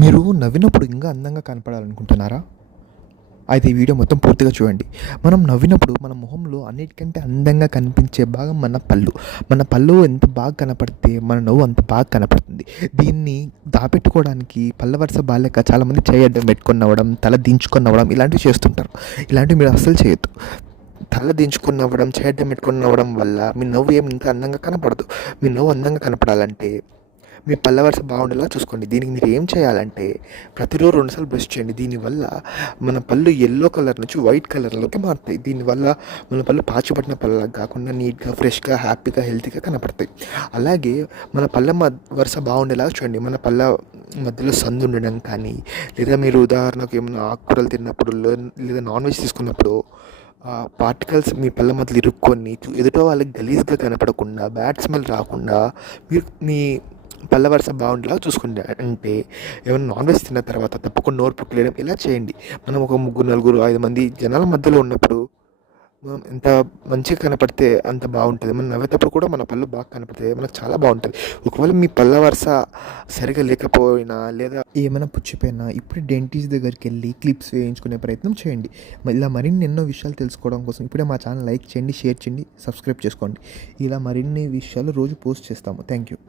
మీరు నవ్వినప్పుడు ఇంకా అందంగా కనపడాలనుకుంటున్నారా? అయితే ఈ వీడియో మొత్తం పూర్తిగా చూడండి. మనం నవ్వినప్పుడు మన మొహంలో అన్నిటికంటే అందంగా కనిపించే భాగం మన పళ్ళు. మన పళ్ళు ఎంత బాగా కనపడితే మన నవ్వు అంత బాగా కనపడుతుంది. దీన్ని దాపెట్టుకోవడానికి పళ్ళ వరుస బాలేక చాలామంది చెయ్యి అడ్డం పెట్టుకొని నవ్వడం, తల దించుకొని నవ్వడం ఇలాంటివి చేస్తుంటారు. ఇలాంటివి మీరు అస్సలు చేయొద్దు. తల దించుకొని నవ్వడం, చెయ్యి అడ్డం పెట్టుకొని నవ్వడం వల్ల మీ నవ్వు ఏమి ఇంకా అందంగా కనపడదు. మీ నవ్వు అందంగా కనపడాలంటే మీ పళ్ళ వరుస బాగుండేలా చూసుకోండి. దీనికి మీరు ఏం చేయాలంటే ప్రతిరోజు 2 సార్లు బ్రష్ చేయండి. దీనివల్ల మన పళ్ళు యెల్లో కలర్ నుంచి వైట్ కలర్లోకి మారుతాయి. దీనివల్ల మన పళ్ళు పాచిపట్టిన పళ్ళలాగా కాకుండా నీట్గా, ఫ్రెష్గా, హ్యాపీగా, హెల్తీగా కనపడతాయి. అలాగే మన పళ్ళ వరుస బాగుండేలాగా చూడండి. మన పళ్ళ మధ్యలో సందు ఉండడం కానీ, లేదా మీరు ఉదాహరణకు ఏమైనా ఆకుకూరలు తిన్నప్పుడు లేదా నాన్ వెజ్ తీసుకున్నప్పుడు పార్టికల్స్ మీ పళ్ళ మధ్యలో ఇరుక్కొని ఎదుట వాళ్ళకి గలీజ్గా కనపడకుండా, బ్యాడ్ స్మెల్ రాకుండా మీరు మీ పళ్ళ వరుస బాగుండేలాగా చూసుకోండి. అంటే ఏమైనా నాన్ వెజ్ తిన్న తర్వాత తప్పకుండా నోరు పుక్కిలేయడం ఇలా చేయండి. మనం ఒక 3, 4, 5 మంది జనాల మధ్యలో ఉన్నప్పుడు మనం ఎంత మంచిగా కనపడితే అంత బాగుంటుంది. మనం నవ్వేటప్పుడు కూడా మన పళ్ళు బాగా కనపడితే మనకు చాలా బాగుంటుంది. ఒకవేళ మీ పళ్ళ వరుస సరిగా లేకపోయినా లేదా ఏమైనా పుచ్చిపోయినా ఇప్పుడే డెంటిస్ట్ దగ్గరికి వెళ్ళి క్లిప్స్ వేయించుకునే ప్రయత్నం చేయండి. ఇలా మరిన్ని ఎన్నో విషయాలు తెలుసుకోవడం కోసం ఇప్పుడే మా ఛానల్ లైక్ చేయండి, షేర్ చేయండి, సబ్స్క్రైబ్ చేసుకోండి. ఇలా మరిన్ని విషయాలు రోజు పోస్ట్ చేస్తాము. Thank you.